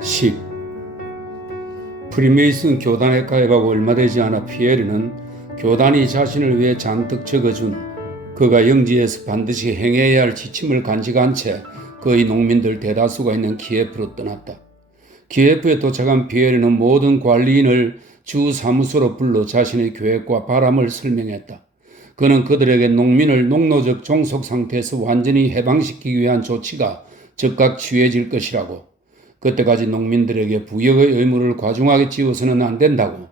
10. 프리메이슨 교단에 가입하고 얼마 되지 않아 피에르는 교단이 자신을 위해 잔뜩 적어준 그가 영지에서 반드시 행해야 할 지침을 간직한 채 거의 농민들 대다수가 있는 키예프로 떠났다. 키예프에 도착한 피에르는 모든 관리인을 주 사무소로 불러 자신의 계획과 바람을 설명했다. 그는 그들에게 농민을 농노적 종속 상태에서 완전히 해방시키기 위한 조치가 즉각 취해질 것이라고, 그때까지 농민들에게 부역의 의무를 과중하게 지어서는 안 된다고,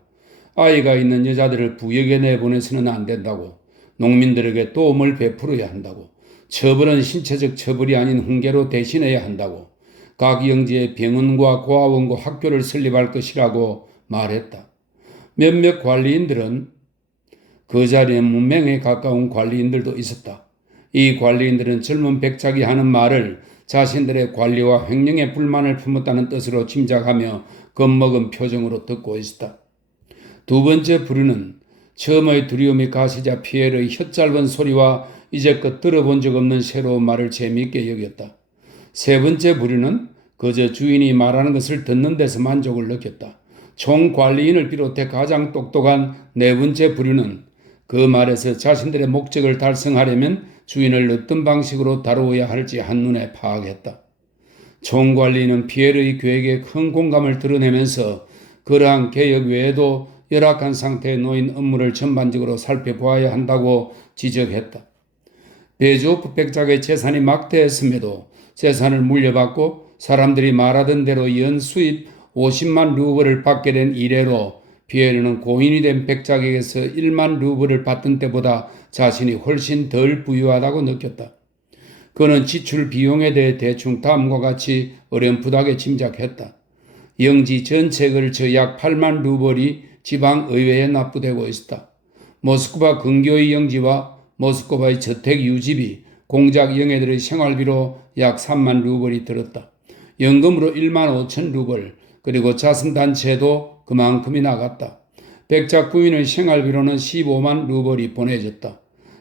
아이가 있는 여자들을 부역에 내보내서는 안 된다고, 농민들에게 도움을 베풀어야 한다고, 처벌은 신체적 처벌이 아닌 훈계로 대신해야 한다고, 각 영지에 병원과 고아원과 학교를 설립할 것이라고 말했다. 몇몇 관리인들은 그 자리에 문맹에 가까운 관리인들도 있었다. 이 관리인들은 젊은 백작이 하는 말을 자신들의 관리와 횡령에 불만을 품었다는 뜻으로 짐작하며 겁먹은 표정으로 듣고 있었다. 두 번째 부류는 처음의 두려움이 가시자 피에르의 혓짧은 소리와 이제껏 들어본 적 없는 새로운 말을 재미있게 여겼다. 세 번째 부류는 그저 주인이 말하는 것을 듣는 데서 만족을 느꼈다. 총관리인을 비롯해 가장 똑똑한 네 번째 부류는 그 말에서 자신들의 목적을 달성하려면 주인을 어떤 방식으로 다루어야 할지 한눈에 파악했다. 총관리인은 피에르의 계획에 큰 공감을 드러내면서 그러한 개혁 외에도 열악한 상태에 놓인 업무를 전반적으로 살펴보아야 한다고 지적했다. 베조프 백작의 재산이 막대했음에도 재산을 물려받고 사람들이 말하던 대로 연 수입 50만 루블을 받게 된 이래로 피에르는 고인이 된 백작에게서 1만 루블을 받던 때보다 자신이 훨씬 덜 부유하다고 느꼈다. 그는 지출 비용에 대해 대충 다음과 같이 어렴풋하게 짐작했다. 영지 전체에 걸쳐 약 8만 루블이 지방의회에 납부되고 있었다. 모스크바 근교의 영지와 모스크바의 저택 유지비, 공작 영예들의 생활비로 약 3만 루블이 들었다. 연금으로 1만 5천 루블, 그리고 자선단체도 그만큼이 나갔다. 백작 부인의 생활비로는 15만 루블이 보내졌다.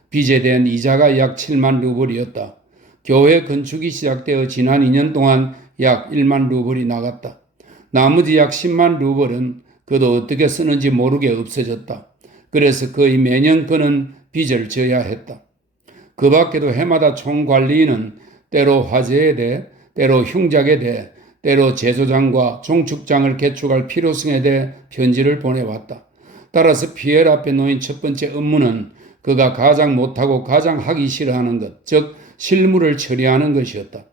빚에 대한 이자가 약 7만 루블이었다. 교회 건축이 시작되어 지난 2년 동안 약 1만 루블이 나갔다. 나머지 약 10만 루블은 그도 어떻게 쓰는지 모르게 없어졌다. 그래서 거의 매년 그는 빚을 져야 했다. 그 밖에도 해마다 총관리인은 때로 화재에 대해, 때로 흉작에 대해, 때로 제조장과 종축장을 개축할 필요성에 대해 편지를 보내왔다. 따라서 피에르 앞에 놓인 첫 번째 업무는 그가 가장 못하고 가장 하기 싫어하는 것, 즉 실무를 처리하는 것이었다.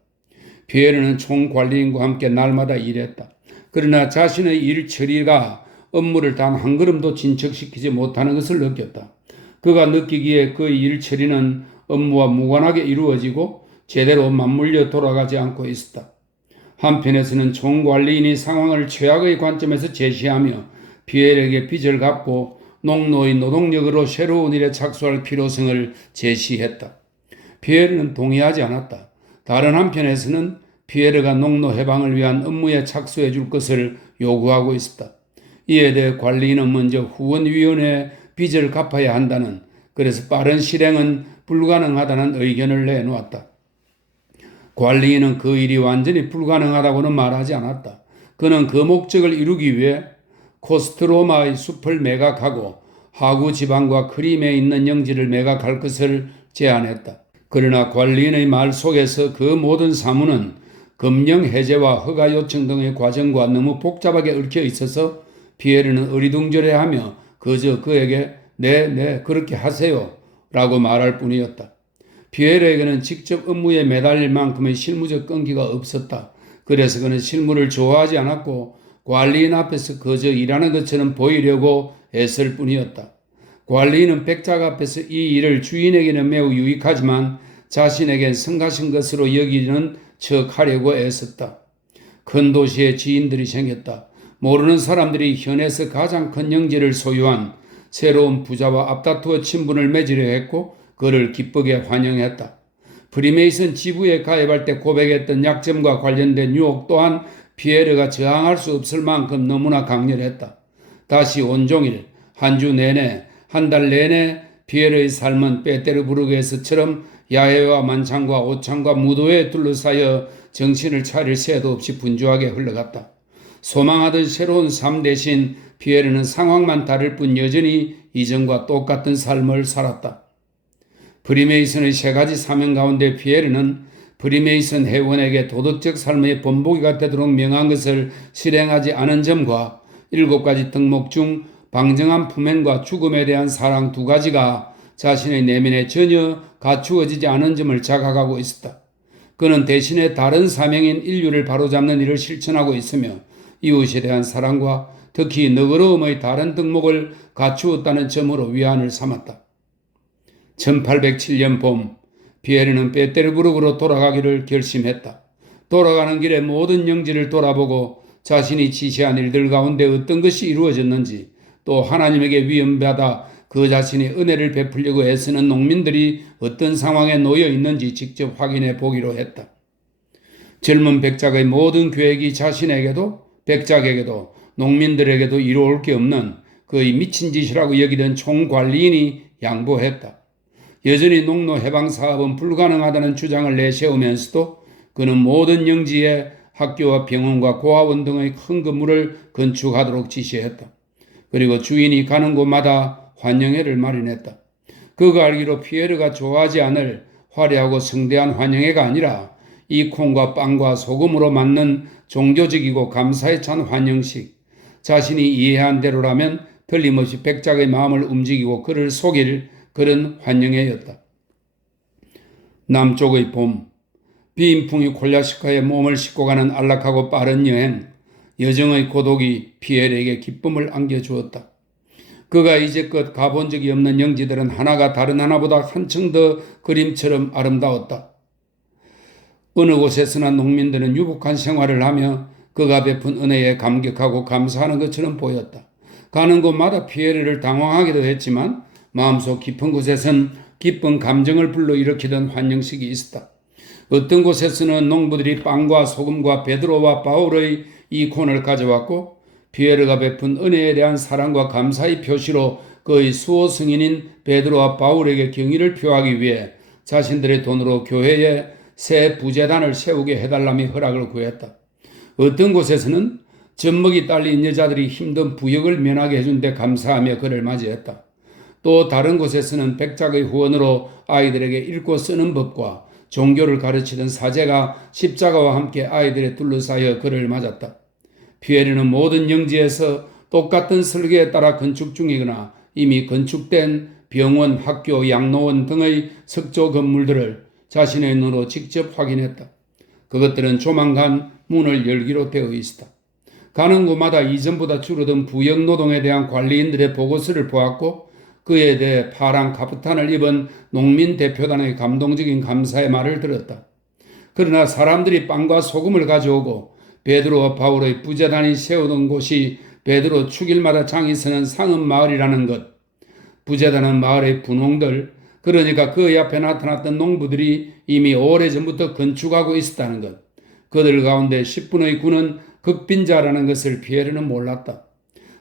피에르는 총관리인과 함께 날마다 일했다. 그러나 자신의 일 처리가 업무를 단 한 걸음도 진척시키지 못하는 것을 느꼈다. 그가 느끼기에 그의 일 처리는 업무와 무관하게 이루어지고 제대로 맞물려 돌아가지 않고 있었다. 한편에서는 총관리인이 상황을 최악의 관점에서 제시하며 피에르에게 빚을 갚고 농노의 노동력으로 새로운 일에 착수할 필요성을 제시했다. 피에르는 동의하지 않았다. 다른 한편에서는 피에르가 농노 해방을 위한 업무에 착수해 줄 것을 요구하고 있었다. 이에 대해 관리인은 먼저 후원위원회에 빚을 갚아야 한다는, 그래서 빠른 실행은 불가능하다는 의견을 내놓았다. 관리인은 그 일이 완전히 불가능하다고는 말하지 않았다. 그는 그 목적을 이루기 위해 코스트로마의 숲을 매각하고 하구 지방과 크림에 있는 영지를 매각할 것을 제안했다. 그러나 관리인의 말 속에서 그 모든 사무는 금령 해제와 허가 요청 등의 과정과 너무 복잡하게 얽혀 있어서 피에르는 어리둥절해하며 그저 그에게 네, 그렇게 하세요 라고 말할 뿐이었다. 피에르에게는 직접 업무에 매달릴 만큼의 실무적 끈기가 없었다. 그래서 그는 실무를 좋아하지 않았고 관리인 앞에서 그저 일하는 것처럼 보이려고 애쓸 뿐이었다. 관리인은 백작 앞에서 이 일을 주인에게는 매우 유익하지만 자신에겐 성가신 것으로 여기는 척 하려고 애썼다. 큰 도시에 지인들이 생겼다. 모르는 사람들이 현에서 가장 큰 영지를 소유한 새로운 부자와 앞다투어 친분을 맺으려 했고 그를 기쁘게 환영했다. 프리메이슨 지부에 가입할 때 고백했던 약점과 관련된 유혹 또한 피에르가 저항할 수 없을 만큼 너무나 강렬했다. 다시 온종일, 한 주 내내, 한 달 내내 피에르의 삶은 페테르부르크에서처럼 야해와 만찬과 오찬과 무도회에 둘러싸여 정신을 차릴 새도 없이 분주하게 흘러갔다. 소망하던 새로운 삶 대신 피에르는 상황만 다를 뿐 여전히 이전과 똑같은 삶을 살았다. 프리메이슨의 세 가지 사명 가운데 피에르는 프리메이슨 회원에게 도덕적 삶의 본보기가 되도록 명한 것을 실행하지 않은 점과 7가지 덕목 중 방정한 품행과 죽음에 대한 사랑 2가지가 자신의 내면에 전혀 갖추어지지 않은 점을 자각하고 있었다. 그는 대신에 다른 사명인 인류를 바로잡는 일을 실천하고 있으며 이웃에 대한 사랑과 특히 너그러움의 다른 덕목을 갖추었다는 점으로 위안을 삼았다. 1807년 봄, 피에르는 베테르부르크로 돌아가기를 결심했다. 돌아가는 길에 모든 영지를 돌아보고 자신이 지시한 일들 가운데 어떤 것이 이루어졌는지, 또 하나님에게 위임받아 그 자신이 은혜를 베풀려고 애쓰는 농민들이 어떤 상황에 놓여 있는지 직접 확인해 보기로 했다. 젊은 백작의 모든 계획이 자신에게도 백작에게도 농민들에게도 이루어올 게 없는 거의 미친 짓이라고 여기던 총관리인이 양보했다. 여전히 농노 해방 사업은 불가능하다는 주장을 내세우면서도 그는 모든 영지에 학교와 병원과 고아원 등의 큰 건물을 건축하도록 지시했다. 그리고 주인이 가는 곳마다 환영회를 마련했다. 그가 알기로 피에르가 좋아하지 않을 화려하고 성대한 환영회가 아니라 이 콩과 빵과 소금으로 만든 종교적이고 감사에 찬 환영식, 자신이 이해한 대로라면 틀림없이 백작의 마음을 움직이고 그를 속일 그런 환영회였다. 남쪽의 봄, 비인풍이 콜야시카의 몸을 싣고 가는 안락하고 빠른 여행, 여정의 고독이 피에르에게 기쁨을 안겨주었다. 그가 이제껏 가본 적이 없는 영지들은 하나가 다른 하나보다 한층 더 그림처럼 아름다웠다. 어느 곳에서나 농민들은 유복한 생활을 하며 그가 베푼 은혜에 감격하고 감사하는 것처럼 보였다. 가는 곳마다 피에르를 당황하기도 했지만 마음속 깊은 곳에선 기쁜 감정을 불러일으키던 환영식이 있었다. 어떤 곳에서는 농부들이 빵과 소금과 베드로와 바울의 이 콘을 가져왔고 피에르가 베푼 은혜에 대한 사랑과 감사의 표시로 그의 수호 승인인 베드로와 바울에게 경의를 표하기 위해 자신들의 돈으로 교회에 새 부제단을 세우게 해달라며 허락을 구했다. 어떤 곳에서는 젖먹이 딸린 여자들이 힘든 부역을 면하게 해준 데 감사하며 그를 맞이했다. 또 다른 곳에서는 백작의 후원으로 아이들에게 읽고 쓰는 법과 종교를 가르치던 사제가 십자가와 함께 아이들에 둘러싸여 그를 맞았다. 피에르는 모든 영지에서 똑같은 설계에 따라 건축 중이거나 이미 건축된 병원, 학교, 양로원 등의 석조 건물들을 자신의 눈으로 직접 확인했다. 그것들은 조만간 문을 열기로 되어 있었다. 가는 곳마다 이전보다 줄어든 부역노동에 대한 관리인들의 보고서를 보았고 그에 대해 파란 카프탄을 입은 농민 대표단의 감동적인 감사의 말을 들었다. 그러나 사람들이 빵과 소금을 가져오고 베드로와 바울의 부제단이 세우던 곳이 베드로 축일마다 장이 서는 상읍마을이라는 것, 부제단은 마을의 분홍들, 그러니까 그 옆에 나타났던 농부들이 이미 오래전부터 건축하고 있었다는 것, 그들 가운데 10분의 9는 극빈자라는 것을 피에르는 몰랐다.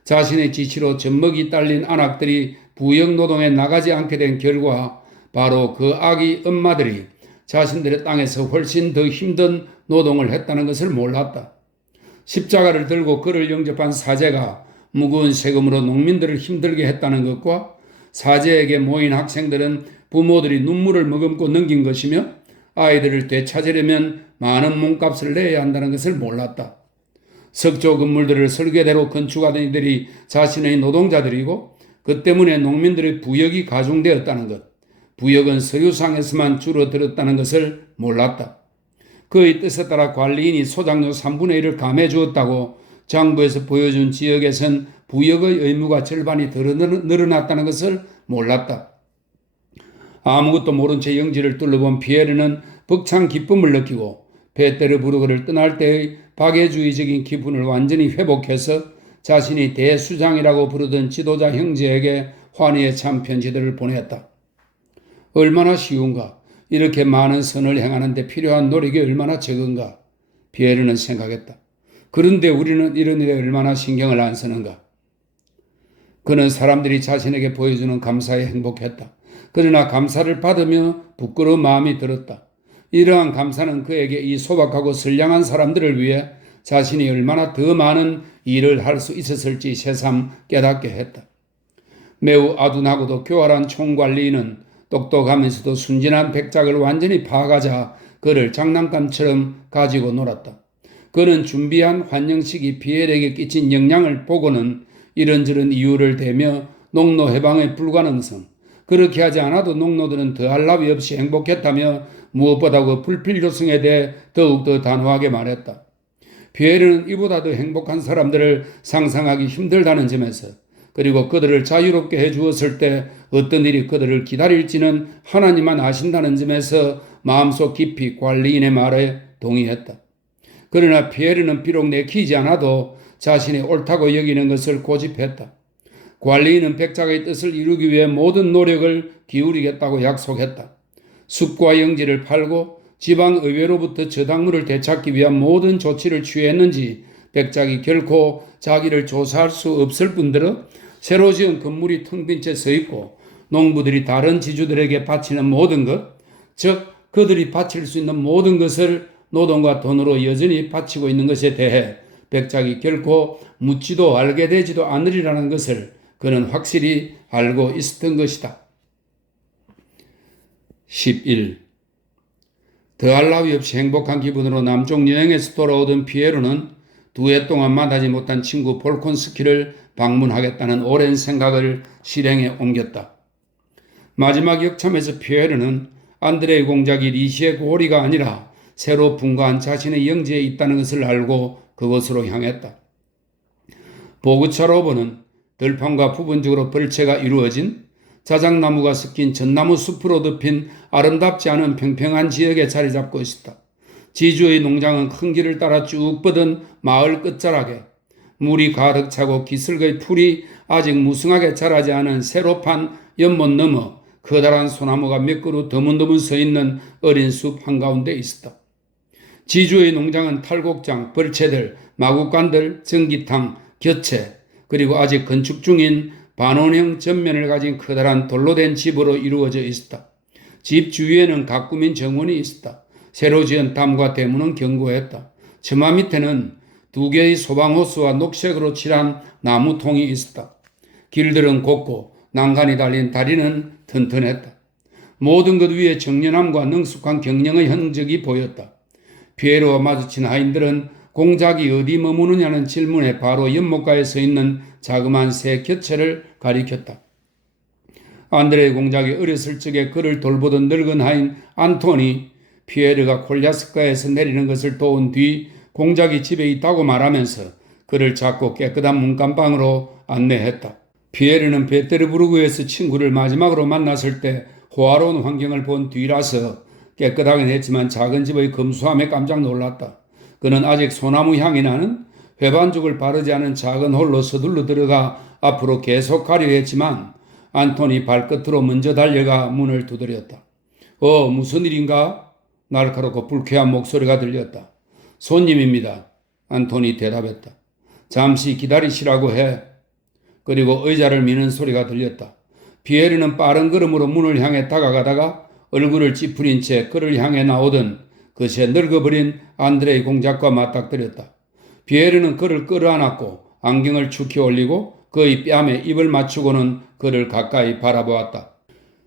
자신의 지시로 젖먹이 딸린 안악들이 부역노동에 나가지 않게 된 결과 바로 그 아기 엄마들이 자신들의 땅에서 훨씬 더 힘든 노동을 했다는 것을 몰랐다. 십자가를 들고 그를 영접한 사제가 무거운 세금으로 농민들을 힘들게 했다는 것과 사제에게 모인 학생들은 부모들이 눈물을 머금고 넘긴 것이며 아이들을 되찾으려면 많은 몸값을 내야 한다는 것을 몰랐다. 석조 건물들을 설계대로 건축하던 이들이 자신의 노동자들이고 그 때문에 농민들의 부역이 가중되었다는 것, 부역은 서유상에서만 줄어들었다는 것을 몰랐다. 그의 뜻에 따라 관리인이 소장료 3분의 1을 감해 주었다고 정부에서 보여준 지역에선 부역의 의무가 절반이 더 늘어났다는 것을 몰랐다. 아무것도 모른 채 영지를 둘러본 피에르는 벅찬 기쁨을 느끼고 베테르부르크를 떠날 때의 박애주의적인 기분을 완전히 회복해서 자신이 대수장이라고 부르던 지도자 형제에게 환희에 찬 편지들을 보냈다. 얼마나 쉬운가? 이렇게 많은 선을 행하는데 필요한 노력이 얼마나 적은가? 피에르는 생각했다. 그런데 우리는 이런 일에 얼마나 신경을 안 쓰는가? 그는 사람들이 자신에게 보여주는 감사에 행복했다. 그러나 감사를 받으며 부끄러운 마음이 들었다. 이러한 감사는 그에게 이 소박하고 선량한 사람들을 위해 자신이 얼마나 더 많은 일을 할 수 있었을지 새삼 깨닫게 했다. 매우 아둔하고도 교활한 총관리인은 똑똑하면서도 순진한 백작을 완전히 파악하자 그를 장난감처럼 가지고 놀았다. 그는 준비한 환영식이 피엘에게 끼친 영향을 보고는 이런저런 이유를 대며 농노 해방의 불가능성, 그렇게 하지 않아도 농노들은 더할 나위 없이 행복했다며 무엇보다 그 불필요성에 대해 더욱더 단호하게 말했다. 피에르는 이보다 더 행복한 사람들을 상상하기 힘들다는 점에서, 그리고 그들을 자유롭게 해주었을 때 어떤 일이 그들을 기다릴지는 하나님만 아신다는 점에서 마음속 깊이 관리인의 말에 동의했다. 그러나 피에르는 비록 내키지 않아도 자신이 옳다고 여기는 것을 고집했다. 관리인은 백작의 뜻을 이루기 위해 모든 노력을 기울이겠다고 약속했다. 숲과 영지를 팔고 지방의회로부터 저당물을 되찾기 위한 모든 조치를 취했는지 백작이 결코 자기를 조사할 수 없을 뿐더러 새로 지은 건물이 텅 빈 채 서 있고 농부들이 다른 지주들에게 바치는 모든 것, 즉 그들이 바칠 수 있는 모든 것을 노동과 돈으로 여전히 바치고 있는 것에 대해 백작이 결코 묻지도 알게 되지도 않으리라는 것을 그는 확실히 알고 있었던 것이다. 11. 더할 나위 없이 행복한 기분으로 남쪽 여행에서 돌아오던 피에로는 2해 동안 만나지 못한 친구 볼콘스키를 방문하겠다는 오랜 생각을 실행에 옮겼다. 마지막 역참에서 피에로는 안드레이 공작이 리시의 고리가 아니라 새로 분가한 자신의 영지에 있다는 것을 알고 그곳으로 향했다. 보그차로버는 들판과 부분적으로 벌채가 이루어진 자작나무가 섞인 전나무 숲으로 덮인 아름답지 않은 평평한 지역에 자리 잡고 있었다. 지주의 농장은 큰 길을 따라 쭉 뻗은 마을 끝자락에 물이 가득 차고 기슭의 풀이 아직 무성하게 자라지 않은 새로 판 연못 너머 커다란 소나무가 몇 그루 드문드문 서 있는 어린 숲 한가운데 있었다. 지주의 농장은 탈곡장, 벌채들, 마구간들, 전기탕, 곁채, 그리고 아직 건축 중인 반원형 전면을 가진 커다란 돌로 된 집으로 이루어져 있었다. 집 주위에는 가꾸민 정원이 있었다. 새로 지은 담과 대문은 견고했다. 처마 밑에는 2개의 소방호스와 녹색으로 칠한 나무통이 있었다. 길들은 곱고 난간이 달린 다리는 튼튼했다. 모든 것 위에 정연함과 능숙한 경영의 흔적이 보였다. 피에로와 마주친 하인들은 공작이 어디 머무느냐는 질문에 바로 연못가에 서 있는 자그마한 새 곁채를 가리켰다. 안드레이 공작이 어렸을 적에 그를 돌보던 늙은 하인 안토니, 피에르가 콜야스카에서 내리는 것을 도운 뒤 공작이 집에 있다고 말하면서 그를 작고 깨끗한 문간방으로 안내했다. 피에르는 베테르부르크에서 친구를 마지막으로 만났을 때 호화로운 환경을 본 뒤라서 깨끗하긴 했지만 작은 집의 검소함에 깜짝 놀랐다. 그는 아직 소나무 향이 나는 회반죽을 바르지 않은 작은 홀로 서둘러 들어가 앞으로 계속 가려 했지만 안토니 발끝으로 먼저 달려가 문을 두드렸다. 무슨 일인가? 날카롭고 불쾌한 목소리가 들렸다. 손님입니다. 안토니 대답했다. 잠시 기다리시라고 해. 그리고 의자를 미는 소리가 들렸다. 피에르는 빠른 걸음으로 문을 향해 다가가다가 얼굴을 찌푸린 채 그를 향해 나오던 그새 늙어버린 안드레이 공작과 맞닥뜨렸다. 피에르는 그를 끌어안았고 안경을 축히 올리고 그의 뺨에 입을 맞추고는 그를 가까이 바라보았다.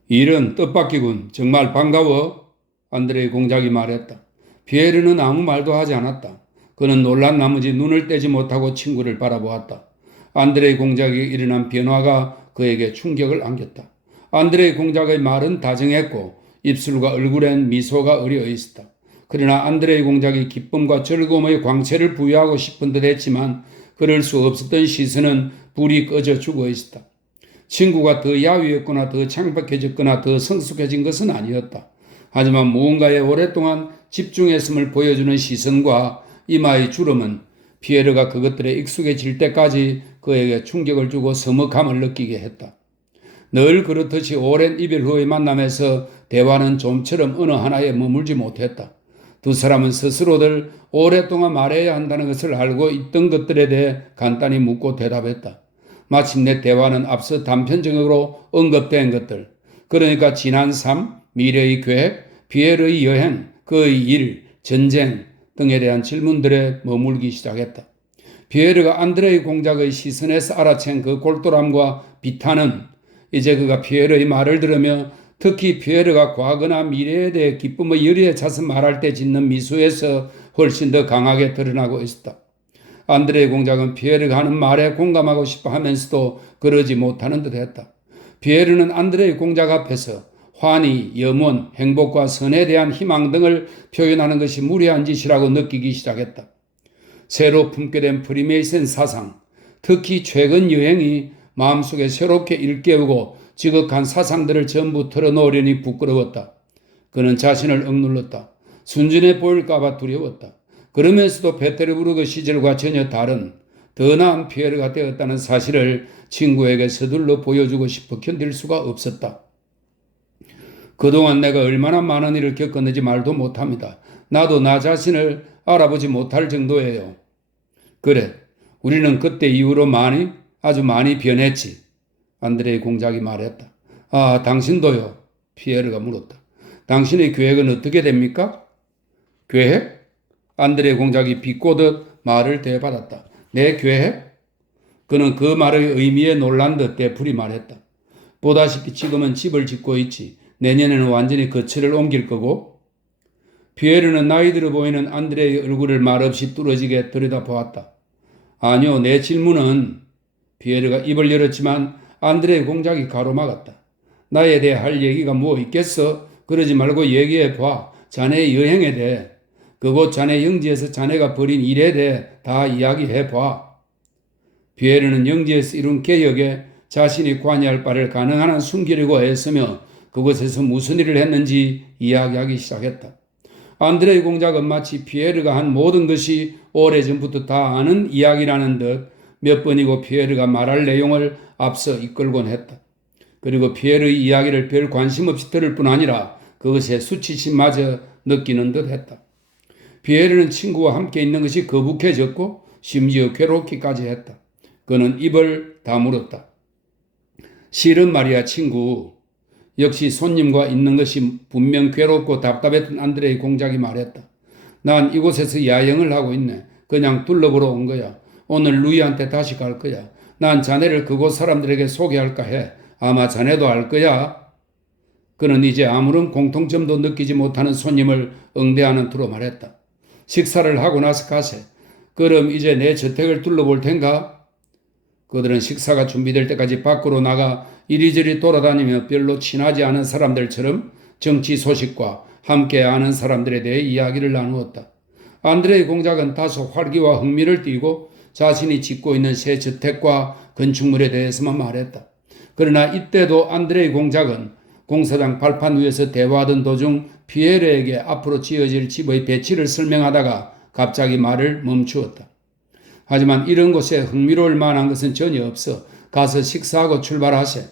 이런 뜻밖이군. 정말 반가워. 안드레이 공작이 말했다. 피에르는 아무 말도 하지 않았다. 그는 놀란 나머지 눈을 떼지 못하고 친구를 바라보았다. 안드레이 공작이 일어난 변화가 그에게 충격을 안겼다. 안드레이 공작의 말은 다정했고 입술과 얼굴엔 미소가 어려 있었다. 그러나 안드레이 공작이 기쁨과 즐거움의 광채를 부여하고 싶은 듯 했지만 그럴 수 없었던 시선은 불이 꺼져 죽어 있었다. 친구가 더 야위었거나 더 창백해졌거나 더 성숙해진 것은 아니었다. 하지만 무언가에 오랫동안 집중했음을 보여주는 시선과 이마의 주름은 피에르가 그것들에 익숙해질 때까지 그에게 충격을 주고 서먹함을 느끼게 했다. 늘 그렇듯이 오랜 이별 후의 만남에서 대화는 좀처럼 어느 하나에 머물지 못했다. 두 사람은 스스로들 오랫동안 말해야 한다는 것을 알고 있던 것들에 대해 간단히 묻고 대답했다. 마침내 대화는 앞서 단편적으로 언급된 것들, 그러니까 지난 삶, 미래의 계획, 피에르의 여행, 그의 일, 전쟁, 등에 대한 질문들에 머물기 시작했다. 피에르가 안드레의 공작의 시선에서 알아챈 그 골똘함과 비탄은 이제 그가 피에르의 말을 들으며 특히 피에르가 과거나 미래에 대해 기쁨의 열의에 차서 말할 때 짓는 미소에서 훨씬 더 강하게 드러나고 있었다. 안드레의 공작은 피에르가 하는 말에 공감하고 싶어 하면서도 그러지 못하는 듯 했다. 피에르는 안드레의 공작 앞에서 환희, 염원, 행복과 선에 대한 희망 등을 표현하는 것이 무리한 짓이라고 느끼기 시작했다. 새로 품게 된 프리메이슨 사상, 특히 최근 유행이 마음속에 새롭게 일깨우고 지극한 사상들을 전부 털어놓으려니 부끄러웠다. 그는 자신을 억눌렀다. 순진해 보일까봐 두려웠다. 그러면서도 페테르부르크 시절과 전혀 다른 더 나은 피에르가 되었다는 사실을 친구에게 서둘러 보여주고 싶어 견딜 수가 없었다. 그동안 내가 얼마나 많은 일을 겪었는지 말도 못합니다. 나도 나 자신을 알아보지 못할 정도예요. 그래, 우리는 그때 이후로 아주 많이 변했지. 안드레의 공작이 말했다. 아, 당신도요? 피에르가 물었다. 당신의 계획은 어떻게 됩니까? 계획? 안드레의 공작이 비꼬듯 말을 대받았다. 내 계획? 그는 그 말의 의미에 놀란 듯 되풀이 말했다. 보다시피 지금은 집을 짓고 있지. 내년에는 완전히 거처를 옮길 거고. 피에르는 나이 들어 보이는 안드레의 얼굴을 말없이 뚫어지게 들여다보았다. 아니요, 내 질문은 피에르가 입을 열었지만 안드레의 공작이 가로막았다. 나에 대해 할 얘기가 뭐 있겠어? 그러지 말고 얘기해봐. 자네의 여행에 대해, 그곳 자네 영지에서 자네가 벌인 일에 대해 다 이야기해봐. 피에르는 영지에서 이룬 개혁에 자신이 관여할 바를 가능한 한 숨기려고 애쓰며 그곳에서 무슨 일을 했는지 이야기하기 시작했다. 안드레의 공작은 마치 피에르가 한 모든 것이 오래전부터 다 아는 이야기라는 듯 몇 번이고 피에르가 말할 내용을 앞서 이끌곤 했다. 그리고 피에르의 이야기를 별 관심 없이 들을 뿐 아니라 그것에 수치심마저 느끼는 듯 했다. 피에르는 친구와 함께 있는 것이 거북해졌고 심지어 괴롭기까지 했다. 그는 입을 다물었다. 실은 말이야, 친구. 역시 손님과 있는 것이 분명 괴롭고 답답했던 안드레의 공작이 말했다. 난 이곳에서 야영을 하고 있네. 그냥 둘러보러 온 거야. 오늘 루이한테 다시 갈 거야. 난 자네를 그곳 사람들에게 소개할까 해. 아마 자네도 알 거야. 그는 이제 아무런 공통점도 느끼지 못하는 손님을 응대하는 투로 말했다. 식사를 하고 나서 가세. 그럼 이제 내 저택을 둘러볼 텐가? 그들은 식사가 준비될 때까지 밖으로 나가 이리저리 돌아다니며 별로 친하지 않은 사람들처럼 정치 소식과 함께 아는 사람들에 대해 이야기를 나누었다. 안드레의 공작은 다소 활기와 흥미를 띠고 자신이 짓고 있는 새 저택과 건축물에 대해서만 말했다. 그러나 이때도 안드레의 공작은 공사장 발판 위에서 대화하던 도중 피에르에게 앞으로 지어질 집의 배치를 설명하다가 갑자기 말을 멈추었다. 하지만 이런 곳에 흥미로울 만한 것은 전혀 없어. 가서 식사하고 출발하세.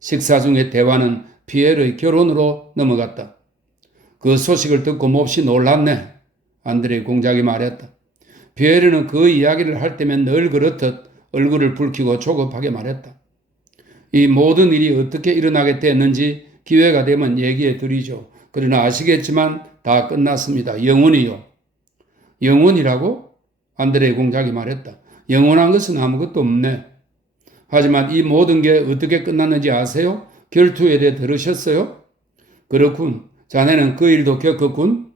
식사 중에 대화는 피에르의 결혼으로 넘어갔다. 그 소식을 듣고 몹시 놀랐네. 안드레의 공작이 말했다. 피에르는 그 이야기를 할 때면 늘 그렇듯 얼굴을 붉히고 조급하게 말했다. 이 모든 일이 어떻게 일어나게 됐는지 기회가 되면 얘기해 드리죠. 그러나 아시겠지만 다 끝났습니다. 영원히요. 영원이라고? 안드레의 공작이 말했다. 영원한 것은 아무것도 없네. 하지만 이 모든 게 어떻게 끝났는지 아세요? 결투에 대해 들으셨어요? 그렇군. 자네는 그 일도 겪었군.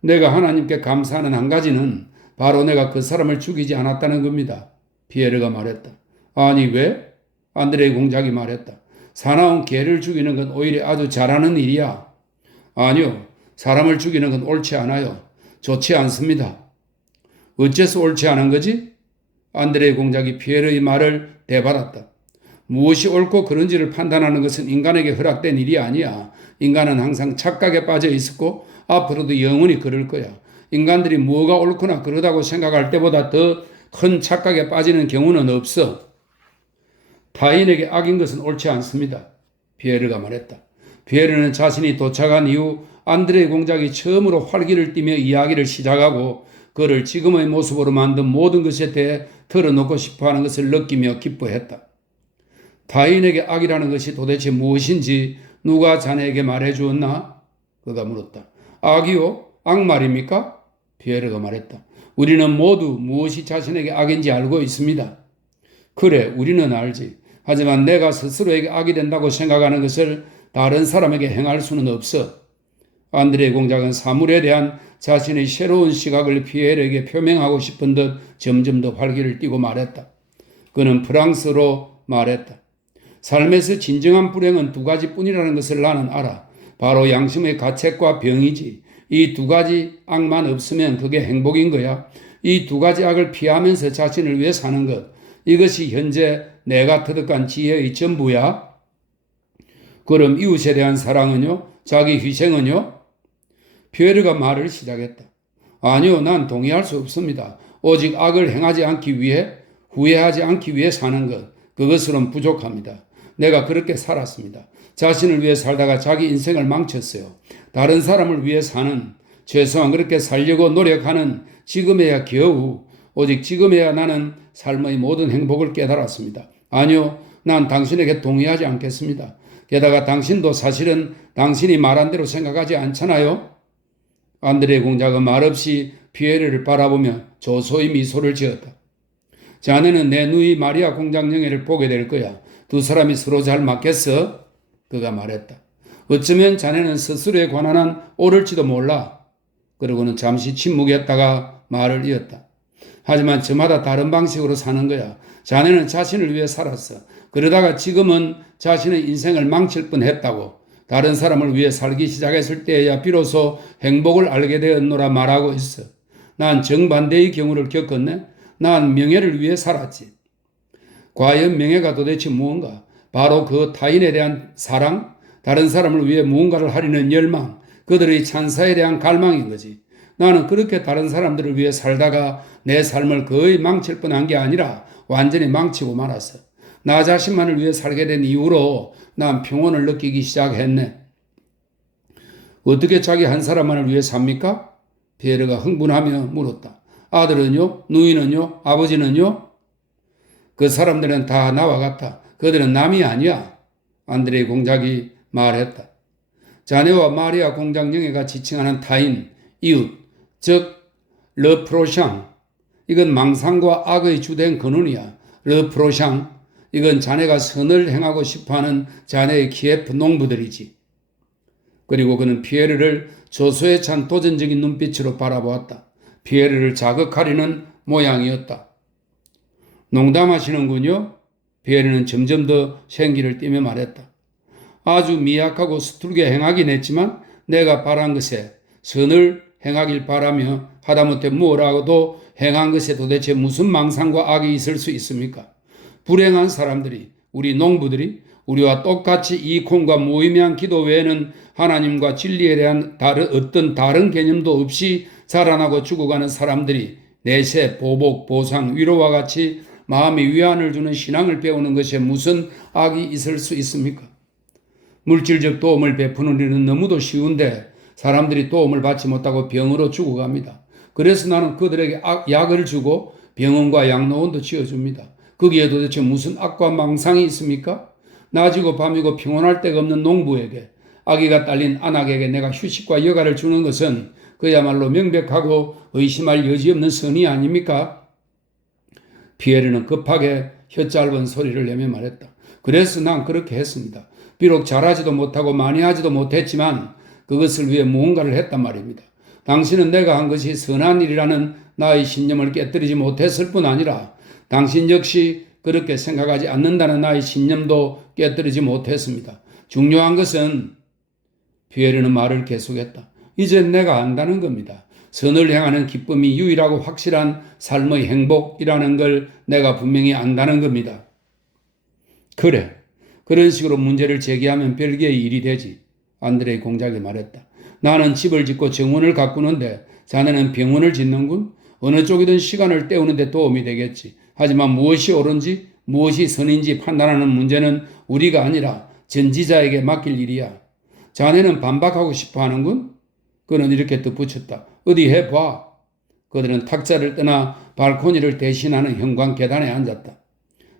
내가 하나님께 감사하는 한 가지는 바로 내가 그 사람을 죽이지 않았다는 겁니다. 피에르가 말했다. 아니 왜? 안드레의 공작이 말했다. 사나운 개를 죽이는 건 오히려 아주 잘하는 일이야. 아니요. 사람을 죽이는 건 옳지 않아요. 좋지 않습니다. 어째서 옳지 않은 거지? 안드레의 공작이 피에르의 말을 되받았다. 무엇이 옳고 그른지를 판단하는 것은 인간에게 허락된 일이 아니야. 인간은 항상 착각에 빠져 있었고 앞으로도 영원히 그럴 거야. 인간들이 뭐가 옳거나 그러다고 생각할 때보다 더 큰 착각에 빠지는 경우는 없어. 타인에게 악인 것은 옳지 않습니다. 피에르가 말했다. 피에르는 자신이 도착한 이후 안드레의 공작이 처음으로 활기를 띠며 이야기를 시작하고 그를 지금의 모습으로 만든 모든 것에 대해 털어놓고 싶어하는 것을 느끼며 기뻐했다. 타인에게 악이라는 것이 도대체 무엇인지 누가 자네에게 말해주었나? 그가 물었다. 악이요? 악 말입니까? 피에르가 말했다. 우리는 모두 무엇이 자신에게 악인지 알고 있습니다. 그래, 우리는 알지. 하지만 내가 스스로에게 악이 된다고 생각하는 것을 다른 사람에게 행할 수는 없어. 안드레 공작은 사물에 대한 자신의 새로운 시각을 피에르에게 표명하고 싶은 듯 점점 더 활기를 띠고 말했다. 그는 프랑스어로 말했다. 삶에서 진정한 불행은 두 가지뿐이라는 것을 나는 알아. 바로 양심의 가책과 병이지. 이 두 가지 악만 없으면 그게 행복인 거야. 이 두 가지 악을 피하면서 자신을 위해 사는 것. 이것이 현재 내가 터득한 지혜의 전부야. 그럼 이웃에 대한 사랑은요? 자기 희생은요? 피에르가 말을 시작했다. 아니요, 난 동의할 수 없습니다. 오직 악을 행하지 않기 위해, 후회하지 않기 위해 사는 것. 그것으로는 부족합니다. 내가 그렇게 살았습니다. 자신을 위해 살다가 자기 인생을 망쳤어요. 다른 사람을 위해 사는, 최소한 그렇게 살려고 노력하는 지금에야 겨우, 오직 지금에야 나는 삶의 모든 행복을 깨달았습니다. 아니요, 난 당신에게 동의하지 않겠습니다. 게다가 당신도 사실은 당신이 말한 대로 생각하지 않잖아요? 안드레 공작은 말없이 피에르를 바라보며 조소히 미소를 지었다. 자네는 내 누이 마리아 공작영애를 보게 될 거야. 두 사람이 서로 잘 맞겠어? 그가 말했다. 어쩌면 자네는 스스로에 관한 한 옳을지도 몰라. 그러고는 잠시 침묵했다가 말을 이었다. 하지만 저마다 다른 방식으로 사는 거야. 자네는 자신을 위해 살았어. 그러다가 지금은 자신의 인생을 망칠 뻔했다고. 다른 사람을 위해 살기 시작했을 때에야 비로소 행복을 알게 되었노라 말하고 있어. 난 정반대의 경우를 겪었네. 난 명예를 위해 살았지. 과연 명예가 도대체 무언가? 바로 그 타인에 대한 사랑, 다른 사람을 위해 무언가를 하려는 열망, 그들의 찬사에 대한 갈망인 거지. 나는 그렇게 다른 사람들을 위해 살다가 내 삶을 거의 망칠 뻔한 게 아니라 완전히 망치고 말았어. 나 자신만을 위해 살게 된 이후로 난 평온을 느끼기 시작했네. 어떻게 자기 한 사람만을 위해 삽니까? 피에르가 흥분하며 물었다. 아들은요? 누이는요? 아버지는요? 그 사람들은 다 나와 같아. 그들은 남이 아니야. 안드레 공작이 말했다. 자네와 마리아 공작영애가 지칭하는 타인, 이웃, 즉 르프로샹. 이건 망상과 악의 주된 근원이야. 르프로샹. 이건 자네가 선을 행하고 싶어하는 자네의 키예프 농부들이지. 그리고 그는 피에르를 조소에 찬 도전적인 눈빛으로 바라보았다. 피에르를 자극하려는 모양이었다. 농담하시는군요. 피에르는 점점 더 생기를 띠며 말했다. 아주 미약하고 서툴게 행하긴 했지만 내가 바란 것에 선을 행하길 바라며 하다못해 무엇라도 행한 것에 도대체 무슨 망상과 악이 있을 수 있습니까? 불행한 사람들이, 우리 농부들이 우리와 똑같이 이익혼과 무의미한 기도 외에는 하나님과 진리에 대한 어떤 다른 개념도 없이 자라나고 죽어가는 사람들이 내세, 보복, 보상, 위로와 같이 마음의 위안을 주는 신앙을 배우는 것에 무슨 악이 있을 수 있습니까? 물질적 도움을 베푸는 일은 너무도 쉬운데 사람들이 도움을 받지 못하고 병으로 죽어갑니다. 그래서 나는 그들에게 약을 주고 병원과 양로원도 지어줍니다. 거기에 도대체 무슨 악과 망상이 있습니까? 낮이고 밤이고 평온할 데가 없는 농부에게, 아기가 딸린 안악에게 내가 휴식과 여가를 주는 것은 그야말로 명백하고 의심할 여지 없는 선의 아닙니까? 피에르는 급하게 혀짧은 소리를 내며 말했다. 그래서 난 그렇게 했습니다. 비록 잘하지도 못하고 많이 하지도 못했지만 그것을 위해 무언가를 했단 말입니다. 당신은 내가 한 것이 선한 일이라는 나의 신념을 깨뜨리지 못했을 뿐 아니라 당신 역시 그렇게 생각하지 않는다는 나의 신념도 깨뜨리지 못했습니다. 중요한 것은 피에르는 말을 계속했다. 이제 내가 안다는 겁니다. 선을 향하는 기쁨이 유일하고 확실한 삶의 행복이라는 걸 내가 분명히 안다는 겁니다. 그래, 그런 식으로 문제를 제기하면 별개의 일이 되지. 안드레 공작이 말했다. 나는 집을 짓고 정원을 가꾸는데 자네는 병원을 짓는군. 어느 쪽이든 시간을 때우는 데 도움이 되겠지. 하지만 무엇이 옳은지 무엇이 선인지 판단하는 문제는 우리가 아니라 전지자에게 맡길 일이야. 자네는 반박하고 싶어 하는군? 그는 이렇게 덧붙였다. 어디 해봐. 그들은 탁자를 떠나 발코니를 대신하는 현관 계단에 앉았다.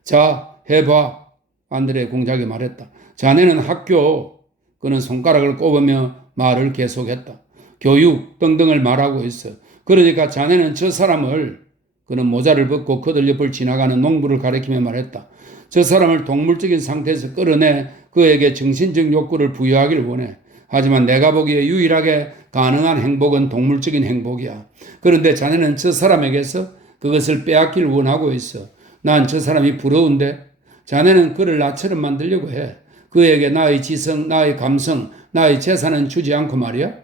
자, 해봐. 안드레 공작이 말했다. 자네는 학교. 그는 손가락을 꼽으며 말을 계속했다. 교육 등등을 말하고 있어. 그러니까 자네는 저 사람을, 그는 모자를 벗고 그들 옆을 지나가는 농부를 가리키며 말했다. 저 사람을 동물적인 상태에서 끌어내 그에게 정신적 욕구를 부여하기를 원해. 하지만 내가 보기에 유일하게 가능한 행복은 동물적인 행복이야. 그런데 자네는 저 사람에게서 그것을 빼앗기를 원하고 있어. 난 저 사람이 부러운데 자네는 그를 나처럼 만들려고 해. 그에게 나의 지성, 나의 감성, 나의 재산은 주지 않고 말이야.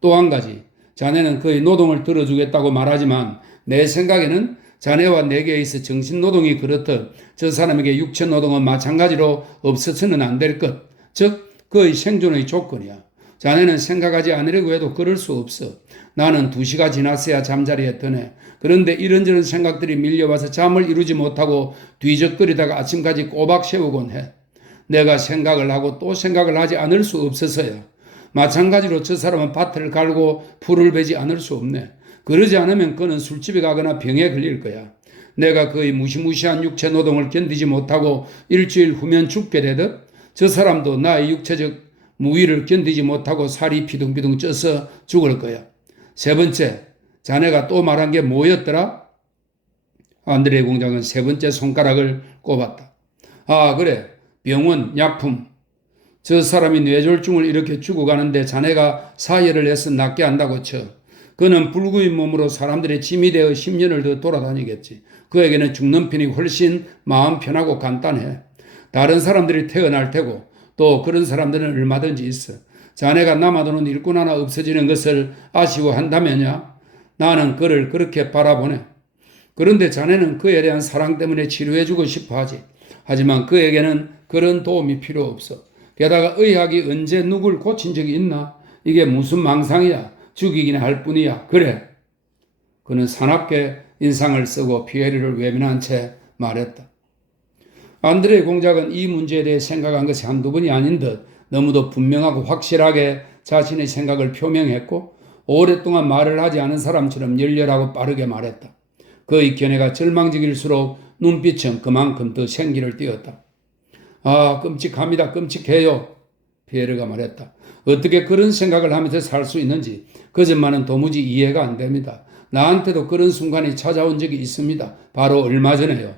또 한 가지, 자네는 그의 노동을 들어주겠다고 말하지만 내 생각에는 자네와 내게 있어 정신노동이 그렇듯 저 사람에게 육체노동은 마찬가지로 없어서는 안 될 것, 즉 그의 생존의 조건이야. 자네는 생각하지 않으려고 해도 그럴 수 없어. 나는 2시가 지났어야 잠자리에 드네. 그런데 이런저런 생각들이 밀려와서 잠을 이루지 못하고 뒤적거리다가 아침까지 꼬박 세우곤 해. 내가 생각을 하고 또 생각을 하지 않을 수 없어서야. 마찬가지로 저 사람은 밭을 갈고 풀을 베지 않을 수 없네. 그러지 않으면 그는 술집에 가거나 병에 걸릴 거야. 내가 그의 무시무시한 육체 노동을 견디지 못하고 일주일 후면 죽게 되듯 저 사람도 나의 육체적 무위를 견디지 못하고 살이 피둥피둥 쪄서 죽을 거야. 세 번째, 자네가 또 말한 게 뭐였더라? 안드레 공장은 세 번째 손가락을 꼽았다. 아, 그래. 병원, 약품. 저 사람이 뇌졸중을 일으켜 죽어가는데 자네가 사혈을 해서 낫게 한다고 쳐. 그는 불구인 몸으로 사람들의 짐이 되어 10년을 더 돌아다니겠지. 그에게는 죽는 편이 훨씬 마음 편하고 간단해. 다른 사람들이 태어날 테고 또 그런 사람들은 얼마든지 있어. 자네가 남아도는 일꾼 하나 없어지는 것을 아쉬워한다면야 나는 그를 그렇게 바라보네. 그런데 자네는 그에 대한 사랑 때문에 치료해주고 싶어하지. 하지만 그에게는 그런 도움이 필요 없어. 게다가 의학이 언제 누굴 고친 적이 있나? 이게 무슨 망상이야. 죽이긴 할 뿐이야. 그래. 그는 사납게 인상을 쓰고 피에르를 외면한 채 말했다. 안드레 공작은 이 문제에 대해 생각한 것이 한두 번이 아닌 듯 너무도 분명하고 확실하게 자신의 생각을 표명했고 오랫동안 말을 하지 않은 사람처럼 열렬하고 빠르게 말했다. 그의 견해가 절망적일수록 눈빛은 그만큼 더 생기를 띄었다. 아, 끔찍합니다. 끔찍해요. 피에르가 말했다. 어떻게 그런 생각을 하면서 살 수 있는지 그것만은 도무지 이해가 안 됩니다. 나한테도 그런 순간이 찾아온 적이 있습니다. 바로 얼마 전에요.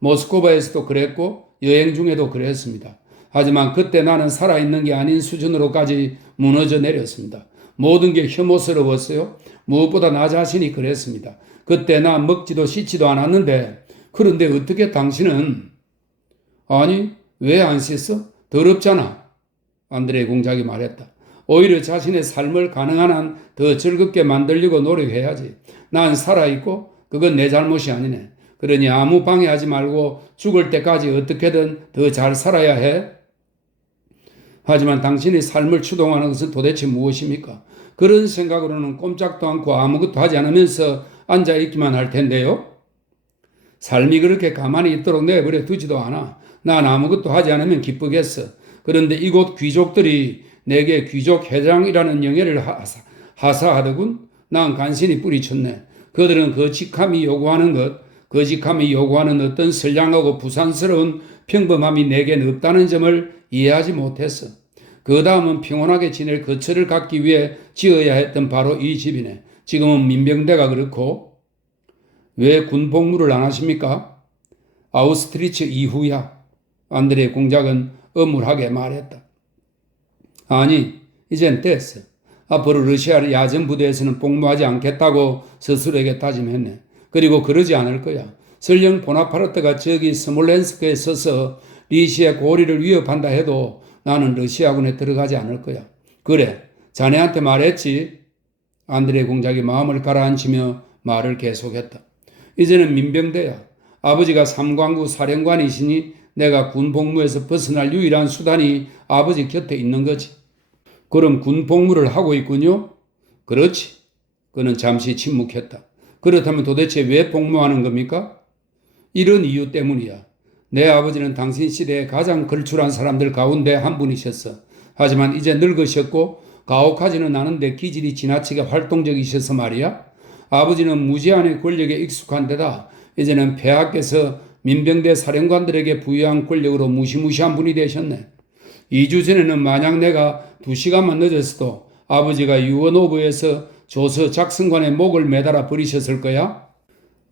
모스크바에서도 그랬고 여행 중에도 그랬습니다. 하지만 그때 나는 살아있는 게 아닌 수준으로까지 무너져 내렸습니다. 모든 게 혐오스러웠어요. 무엇보다 나 자신이 그랬습니다. 그때 나 먹지도 씻지도 않았는데 그런데 어떻게 당신은 아니 왜 안 씻어? 더럽잖아. 안드레 공작이 말했다. 오히려 자신의 삶을 가능한 한 더 즐겁게 만들려고 노력해야지. 난 살아있고 그건 내 잘못이 아니네. 그러니 아무 방해하지 말고 죽을 때까지 어떻게든 더 잘 살아야 해. 하지만 당신의 삶을 추동하는 것은 도대체 무엇입니까? 그런 생각으로는 꼼짝도 않고 아무것도 하지 않으면서 앉아있기만 할 텐데요. 삶이 그렇게 가만히 있도록 내버려 두지도 않아. 난 아무것도 하지 않으면 기쁘겠어. 그런데 이곳 귀족들이 내게 귀족 회장이라는 영예를 하사하더군. 난 간신히 뿌리쳤네. 그들은 거직함이 요구하는 어떤 선량하고 부산스러운 평범함이 내겐 없다는 점을 이해하지 못했어. 그 다음은 평온하게 지낼 거처를 갖기 위해 지어야 했던 바로 이 집이네. 지금은 민병대가 그렇고. 왜 군 복무를 안 하십니까? 아우스트리츠 이후야. 안드레 공작은 엄울하게 말했다. 아니, 이젠 됐어. 앞으로 러시아 야전 부대에서는 복무하지 않겠다고 스스로에게 다짐했네. 그리고 그러지 않을 거야. 설령 보나파르트가 저기 스몰렌스크에 서서 리시의 고리를 위협한다 해도 나는 러시아군에 들어가지 않을 거야. 그래, 자네한테 말했지. 안드레 공작이 마음을 가라앉히며 말을 계속했다. 이제는 민병대야. 아버지가 삼광구 사령관이시니 내가 군 복무에서 벗어날 유일한 수단이 아버지 곁에 있는 거지. 그럼 군 복무를 하고 있군요? 그렇지. 그는 잠시 침묵했다. 그렇다면 도대체 왜 복무하는 겁니까? 이런 이유 때문이야. 내 아버지는 당신 시대에 가장 걸출한 사람들 가운데 한 분이셨어. 하지만 이제 늙으셨고 가혹하지는 않은데 기질이 지나치게 활동적이셔서 말이야. 아버지는 무제한의 권력에 익숙한 데다 이제는 폐하께서 민병대 사령관들에게 부여한 권력으로 무시무시한 분이 되셨네. 2주 전에는 만약 내가 2시간만 늦었어도 아버지가 유언오브에서 조서 작성관의 목을 매달아 버리셨을 거야?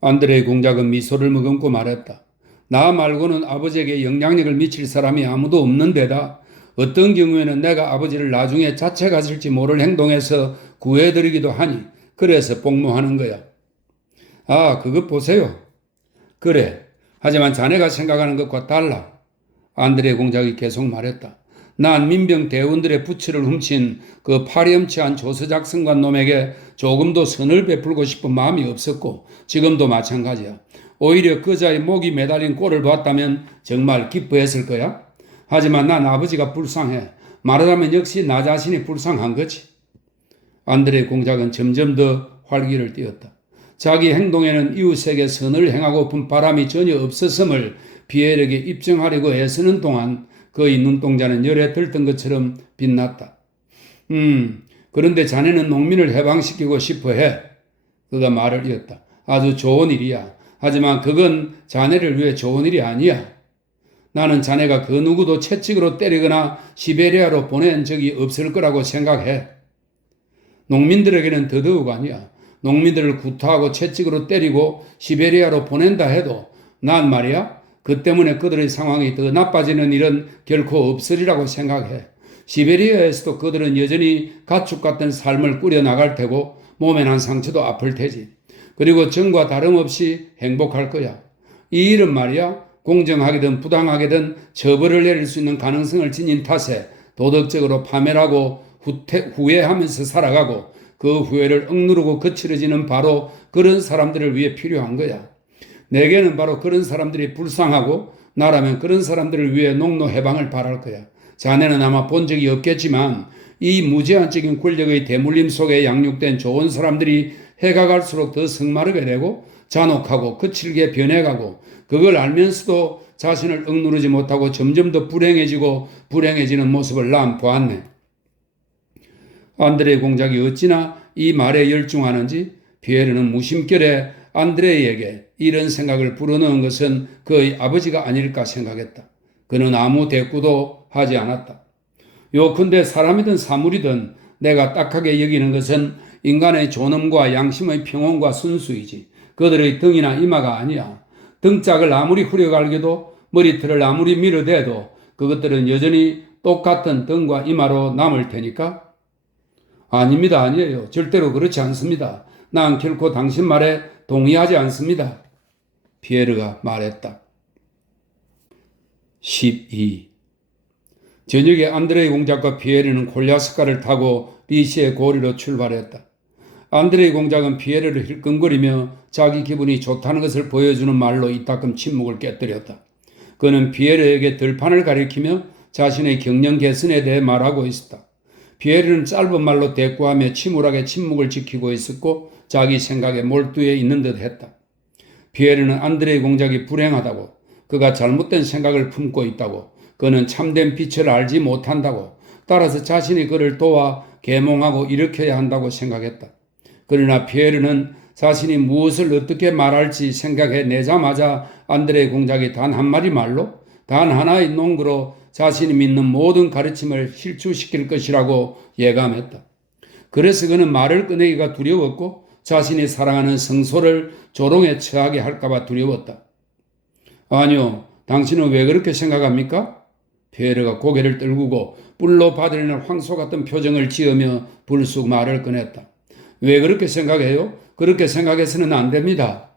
안드레이 공작은 미소를 머금고 말했다. 나 말고는 아버지에게 영향력을 미칠 사람이 아무도 없는 데다 어떤 경우에는 내가 아버지를 나중에 자책하실지 모를 행동에서 구해드리기도 하니 그래서 복무하는 거야. 아, 그것 보세요. 그래. 하지만 자네가 생각하는 것과 달라. 안드레 공작이 계속 말했다. 난 민병 대원들의 부츠를 훔친 그 파렴치한 조서작성관 놈에게 조금도 선을 베풀고 싶은 마음이 없었고 지금도 마찬가지야. 오히려 그자의 목이 매달린 꼴을 봤다면 정말 기뻐했을 거야. 하지만 난 아버지가 불쌍해. 말하자면 역시 나 자신이 불쌍한 거지. 안드레 공작은 점점 더 활기를 띠었다. 자기 행동에는 이웃에게 선을 행하고픈 바람이 전혀 없었음을 피에르에게 입증하려고 애쓰는 동안 그의 눈동자는 열에 들뜬 것처럼 빛났다. 그런데 자네는 농민을 해방시키고 싶어해. 그가 말을 이었다. 아주 좋은 일이야. 하지만 그건 자네를 위해 좋은 일이 아니야. 나는 자네가 그 누구도 채찍으로 때리거나 시베리아로 보낸 적이 없을 거라고 생각해. 농민들에게는 더더욱 아니야. 농민들을 구타하고 채찍으로 때리고 시베리아로 보낸다 해도 난 말이야 그 때문에 그들의 상황이 더 나빠지는 일은 결코 없으리라고 생각해. 시베리아에서도 그들은 여전히 가축 같은 삶을 꾸려나갈 테고 몸에 난 상처도 아플 테지. 그리고 전과 다름없이 행복할 거야. 이 일은 말이야 공정하게든 부당하게든 처벌을 내릴 수 있는 가능성을 지닌 탓에 도덕적으로 파멸하고 후회하면서 살아가고 그 후회를 억누르고 거칠어지는 바로 그런 사람들을 위해 필요한 거야. 내게는 바로 그런 사람들이 불쌍하고 나라면 그런 사람들을 위해 농노 해방을 바랄 거야. 자네는 아마 본 적이 없겠지만 이 무제한적인 권력의 대물림 속에 양육된 좋은 사람들이 해가 갈수록 더 성마르게 되고 잔혹하고 거칠게 변해가고 그걸 알면서도 자신을 억누르지 못하고 점점 더 불행해지는 모습을 난 보았네. 안드레 공작이 어찌나 이 말에 열중하는지 피에르는 무심결에 안드레에게 이런 생각을 불어넣은 것은 그의 아버지가 아닐까 생각했다. 그는 아무 대꾸도 하지 않았다. 요컨대 사람이든 사물이든 내가 딱하게 여기는 것은 인간의 존엄과 양심의 평온과 순수이지 그들의 등이나 이마가 아니야. 등짝을 아무리 후려갈겨도 머리털을 아무리 밀어대도 그것들은 여전히 똑같은 등과 이마로 남을 테니까? 아닙니다. 아니에요. 절대로 그렇지 않습니다. 난 결코 당신 말에 동의하지 않습니다. 피에르가 말했다. 12. 저녁에 안드레이 공작과 피에르는 콜야스카를 타고 리시의 고리로 출발했다. 안드레이 공작은 피에르를 힐끔거리며 자기 기분이 좋다는 것을 보여주는 말로 이따금 침묵을 깨뜨렸다. 그는 피에르에게 들판을 가리키며 자신의 경영 개선에 대해 말하고 있었다. 피에르는 짧은 말로 대꾸하며 침울하게 침묵을 지키고 있었고 자기 생각에 몰두해 있는 듯 했다. 피에르는 안드레이 공작이 불행하다고, 그가 잘못된 생각을 품고 있다고, 그는 참된 빛을 알지 못한다고, 따라서 자신이 그를 도와 계몽하고 일으켜야 한다고 생각했다. 그러나 피에르는 자신이 무엇을 어떻게 말할지 생각해 내자마자 안드레이 공작이 단 한마디 말로, 단 하나의 농구로 자신이 믿는 모든 가르침을 실추시킬 것이라고 예감했다. 그래서 그는 말을 꺼내기가 두려웠고 자신이 사랑하는 성소를 조롱에 처하게 할까봐 두려웠다. 아니요, 당신은 왜 그렇게 생각합니까? 피에르가 고개를 떨구고 뿔로 바들리는 황소 같은 표정을 지으며 불쑥 말을 꺼냈다. 왜 그렇게 생각해요? 그렇게 생각해서는 안 됩니다.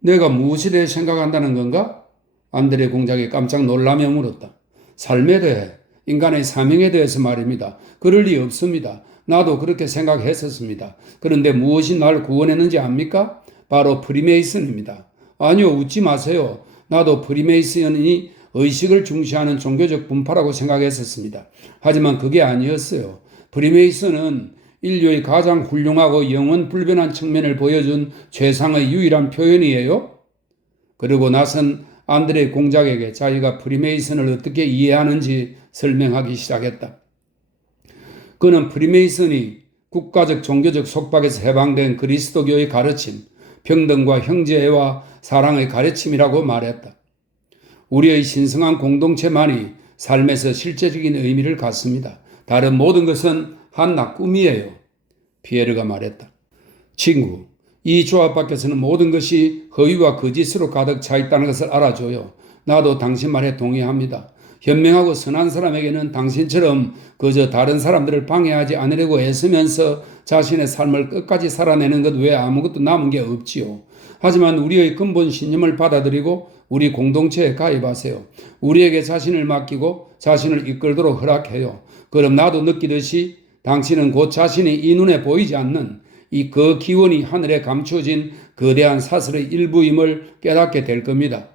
내가 무엇에 대해 생각한다는 건가? 안드레 공작이 깜짝 놀라며 물었다. 삶에 대해, 인간의 사명에 대해서 말입니다. 그럴 리 없습니다. 나도 그렇게 생각했었습니다. 그런데 무엇이 날 구원했는지 압니까? 바로 프리메이슨입니다. 아니요, 웃지 마세요. 나도 프리메이슨이 의식을 중시하는 종교적 분파라고 생각했었습니다. 하지만 그게 아니었어요. 프리메이슨은 인류의 가장 훌륭하고 영원 불변한 측면을 보여준 최상의 유일한 표현이에요. 그러고 나선 안드레 공작에게 자기가 프리메이슨을 어떻게 이해하는지 설명하기 시작했다. 그는 프리메이슨이 국가적 종교적 속박에서 해방된 그리스도교의 가르침, 평등과 형제애와 사랑의 가르침이라고 말했다. 우리의 신성한 공동체만이 삶에서 실제적인 의미를 갖습니다. 다른 모든 것은 한낱 꿈이에요. 피에르가 말했다. 친구, 이 조합 밖에서는 모든 것이 허위와 거짓으로 가득 차 있다는 것을 알아줘요. 나도 당신 말에 동의합니다. 현명하고 선한 사람에게는 당신처럼 그저 다른 사람들을 방해하지 않으려고 애쓰면서 자신의 삶을 끝까지 살아내는 것 외에 아무것도 남은 게 없지요. 하지만 우리의 근본 신념을 받아들이고 우리 공동체에 가입하세요. 우리에게 자신을 맡기고 자신을 이끌도록 허락해요. 그럼 나도 느끼듯이 당신은 곧 자신이 이 눈에 보이지 않는 그 기원이 하늘에 감추어진 거대한 사슬의 일부임을 깨닫게 될 겁니다.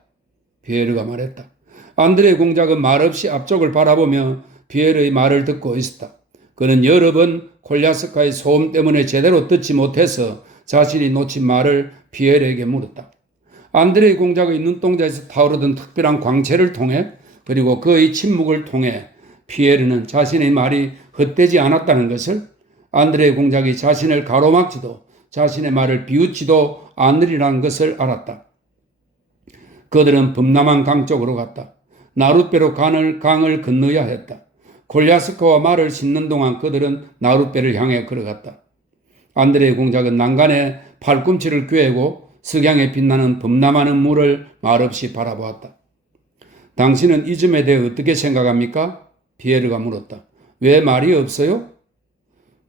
피에르가 말했다. 안드레 공작은 말없이 앞쪽을 바라보며 피에르의 말을 듣고 있었다. 그는 여러 번 콜야스카의 소음 때문에 제대로 듣지 못해서 자신이 놓친 말을 피에르에게 물었다. 안드레 공작의 눈동자에서 타오르던 특별한 광채를 통해 그리고 그의 침묵을 통해 피에르는 자신의 말이 헛되지 않았다는 것을, 안드레 공작이 자신을 가로막지도 자신의 말을 비웃지도 않으리라는 것을 알았다. 그들은 범람한 강 쪽으로 갔다. 나룻배로 강을 건너야 했다. 콜야스카와 말을 싣는 동안 그들은 나룻배를 향해 걸어갔다. 안드레 공작은 난간에 팔꿈치를 꿰고 석양에 빛나는 범람하는 물을 말없이 바라보았다. 당신은 이 점에 대해 어떻게 생각합니까? 피에르가 물었다. 왜 말이 없어요?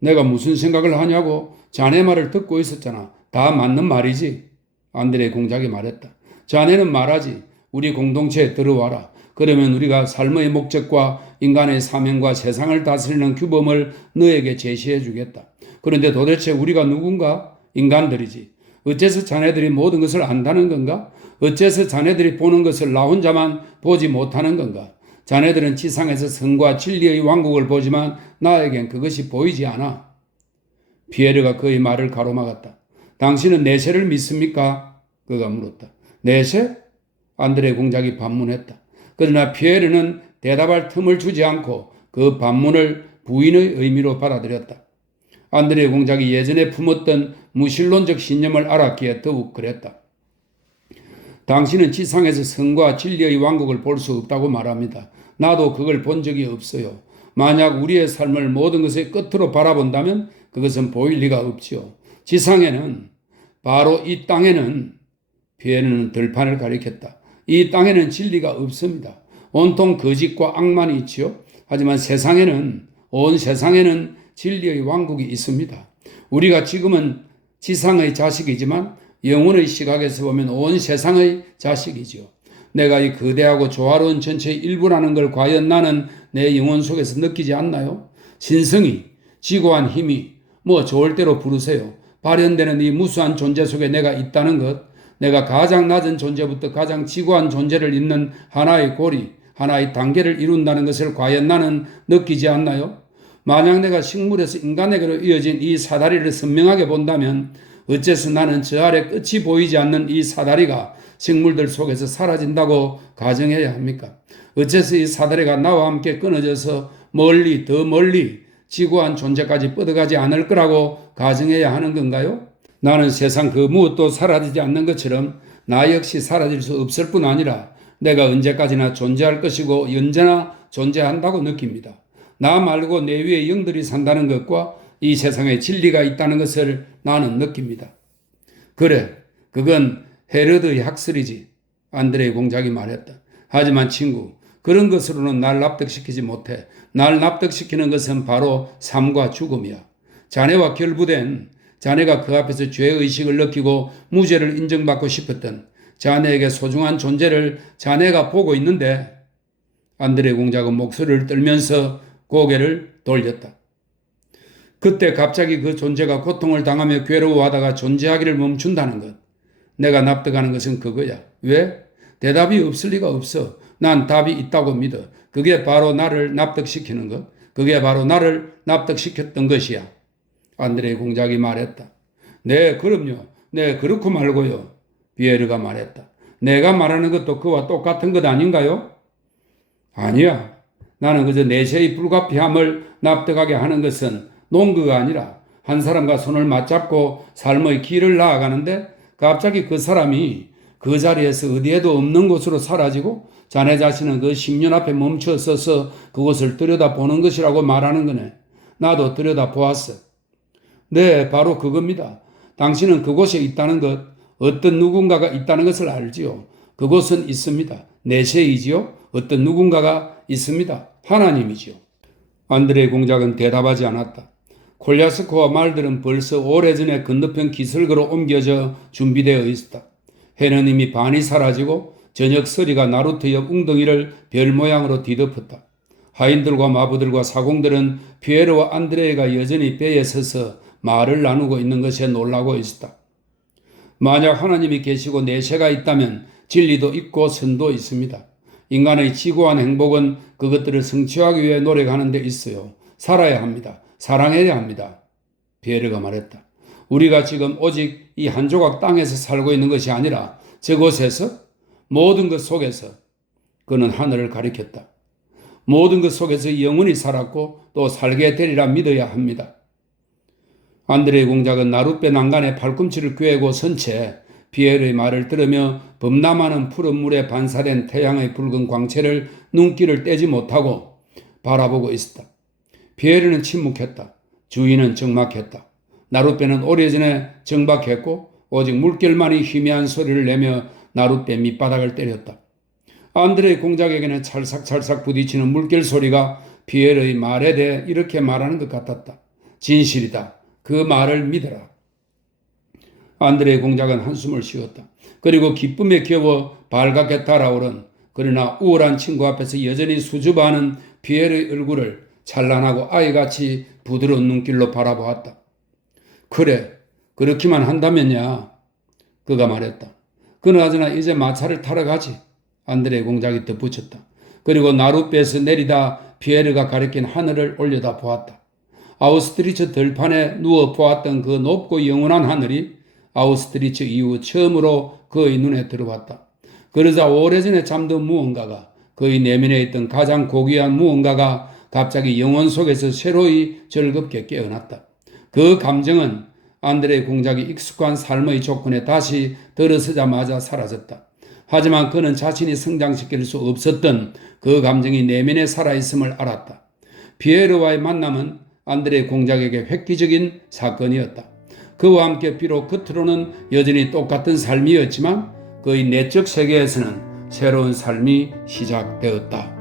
내가 무슨 생각을 하냐고 자네 말을 듣고 있었잖아. 다 맞는 말이지. 안드레 공작이 말했다. 자네는 말하지. 우리 공동체에 들어와라. 그러면 우리가 삶의 목적과 인간의 사명과 세상을 다스리는 규범을 너에게 제시해 주겠다. 그런데 도대체 우리가 누군가? 인간들이지. 어째서 자네들이 모든 것을 안다는 건가? 어째서 자네들이 보는 것을 나 혼자만 보지 못하는 건가? 자네들은 지상에서 성과 진리의 왕국을 보지만 나에겐 그것이 보이지 않아. 피에르가 그의 말을 가로막았다. 당신은 내세를 믿습니까? 그가 물었다. 내세? 안드레 공작이 반문했다. 그러나 피에르는 대답할 틈을 주지 않고 그 반문을 부인의 의미로 받아들였다. 안드레 공작이 예전에 품었던 무신론적 신념을 알았기에 더욱 그랬다. 당신은 지상에서 성과 진리의 왕국을 볼 수 없다고 말합니다. 나도 그걸 본 적이 없어요. 만약 우리의 삶을 모든 것의 끝으로 바라본다면 그것은 보일 리가 없지요. 지상에는, 바로 이 땅에는, 피에르는 들판을 가리켰다. 이 땅에는 진리가 없습니다. 온통 거짓과 악만이 있지요. 하지만 온 세상에는 진리의 왕국이 있습니다. 우리가 지금은 지상의 자식이지만 영혼의 시각에서 보면 온 세상의 자식이지요. 내가 이 거대하고 조화로운 전체의 일부라는 걸 과연 나는 내 영혼 속에서 느끼지 않나요? 신성이, 지고한 힘이, 좋을 대로 부르세요. 발현되는 이 무수한 존재 속에 내가 있다는 것, 내가 가장 낮은 존재부터 가장 지고한 존재를 잇는 하나의 고리, 하나의 단계를 이룬다는 것을 과연 나는 느끼지 않나요? 만약 내가 식물에서 인간에게로 이어진 이 사다리를 선명하게 본다면 어째서 나는 저 아래 끝이 보이지 않는 이 사다리가 식물들 속에서 사라진다고 가정해야 합니까? 어째서 이 사다리가 나와 함께 끊어져서 더 멀리 지구한 존재까지 뻗어가지 않을 거라고 가정해야 하는 건가요? 나는 세상 그 무엇도 사라지지 않는 것처럼 나 역시 사라질 수 없을 뿐 아니라 내가 언제까지나 존재할 것이고 언제나 존재한다고 느낍니다. 나 말고 내 위에 영들이 산다는 것과 이 세상에 진리가 있다는 것을 나는 느낍니다. 그래, 그건 헤르드의 학설이지. 안드레 공작이 말했다. 하지만 친구, 그런 것으로는 날 납득시키지 못해. 날 납득시키는 것은 바로 삶과 죽음이야. 자네와 결부된, 자네가 그 앞에서 죄의식을 느끼고 무죄를 인정받고 싶었던 자네에게 소중한 존재를 자네가 보고 있는데, 안드레 공작은 목소리를 떨면서 고개를 돌렸다. 그때 갑자기 그 존재가 고통을 당하며 괴로워하다가 존재하기를 멈춘다는 것. 내가 납득하는 것은 그거야. 왜? 대답이 없을 리가 없어. 난 답이 있다고 믿어. 그게 바로 나를 납득시키는 것. 그게 바로 나를 납득시켰던 것이야. 안드레 공작이 말했다. 네, 그럼요. 네, 그렇고 말고요. 피에르가 말했다. 내가 말하는 것도 그와 똑같은 것 아닌가요? 아니야. 나는 그저 내세의 불가피함을 납득하게 하는 것은 농구가 아니라 한 사람과 손을 맞잡고 삶의 길을 나아가는데 갑자기 그 사람이 그 자리에서 어디에도 없는 곳으로 사라지고 자네 자신은 그 10년 앞에 멈춰 서서 그곳을 들여다보는 것이라고 말하는 거네. 나도 들여다보았어. 네, 바로 그겁니다. 당신은 그곳에 있다는 것, 어떤 누군가가 있다는 것을 알지요. 그곳은 있습니다. 내세이지요. 어떤 누군가가 있습니다. 하나님이지요. 안드레 공작은 대답하지 않았다. 콜야스코와 말들은 벌써 오래전에 건너편 기슭으로 옮겨져 준비되어 있었다. 해는 이미 반이 사라지고 저녁 서리가 나루터 옆 웅덩이를 별 모양으로 뒤덮었다. 하인들과 마부들과 사공들은 피에르와 안드레가 여전히 배에 서서 말을 나누고 있는 것에 놀라고 있었다. 만약 하나님이 계시고 내세가 있다면 진리도 있고 선도 있습니다. 인간의 지고한 행복은 그것들을 성취하기 위해 노력하는 데 있어요. 살아야 합니다. 사랑해야 합니다. 피에르가 말했다. 우리가 지금 오직 이 한 조각 땅에서 살고 있는 것이 아니라 저곳에서 모든 것 속에서 그는 하늘을 가리켰다. 모든 것 속에서 영원히 살았고 또 살게 되리라 믿어야 합니다. 안드레 공작은 나룻배 난간에 팔꿈치를 꿰고 선 채 피에르의 말을 들으며 범람하는 푸른 물에 반사된 태양의 붉은 광채를 눈길을 떼지 못하고 바라보고 있었다. 피에르는 침묵했다. 주인은 적막했다. 나룻배는 오래전에 정박했고 오직 물결만이 희미한 소리를 내며 나룻배 밑바닥을 때렸다. 안드레 공작에게는 찰싹찰싹 부딪히는 물결 소리가 피에르의 말에 대해 이렇게 말하는 것 같았다. 진실이다. 그 말을 믿어라. 안드레 공작은 한숨을 쉬었다. 그리고 기쁨에 겨워 발갛게 달아오른 그러나 우울한 친구 앞에서 여전히 수줍어하는 피에르의 얼굴을 찬란하고 아이같이 부드러운 눈길로 바라보았다. 그래, 그렇기만 한다면야. 그가 말했다. 그나저나 이제 마차를 타러 가지. 안드레 공작이 덧붙였다. 그리고 나룻배에서 내리다 피에르가 가리킨 하늘을 올려다 보았다. 아우스트리츠 들판에 누워 보았던 그 높고 영원한 하늘이 아우스트리츠 이후 처음으로 그의 눈에 들어왔다. 그러자 오래전에 잠든 무언가가, 그의 내면에 있던 가장 고귀한 무언가가 갑자기 영혼 속에서 새로이 즐겁게 깨어났다. 그 감정은 안드레 공작이 익숙한 삶의 조건에 다시 들어서자마자 사라졌다. 하지만 그는 자신이 성장시킬 수 없었던 그 감정이 내면에 살아있음을 알았다. 피에르와의 만남은 안드레 공작에게 획기적인 사건이었다. 그와 함께 비록 겉으로는 여전히 똑같은 삶이었지만 그의 내적 세계에서는 새로운 삶이 시작되었다.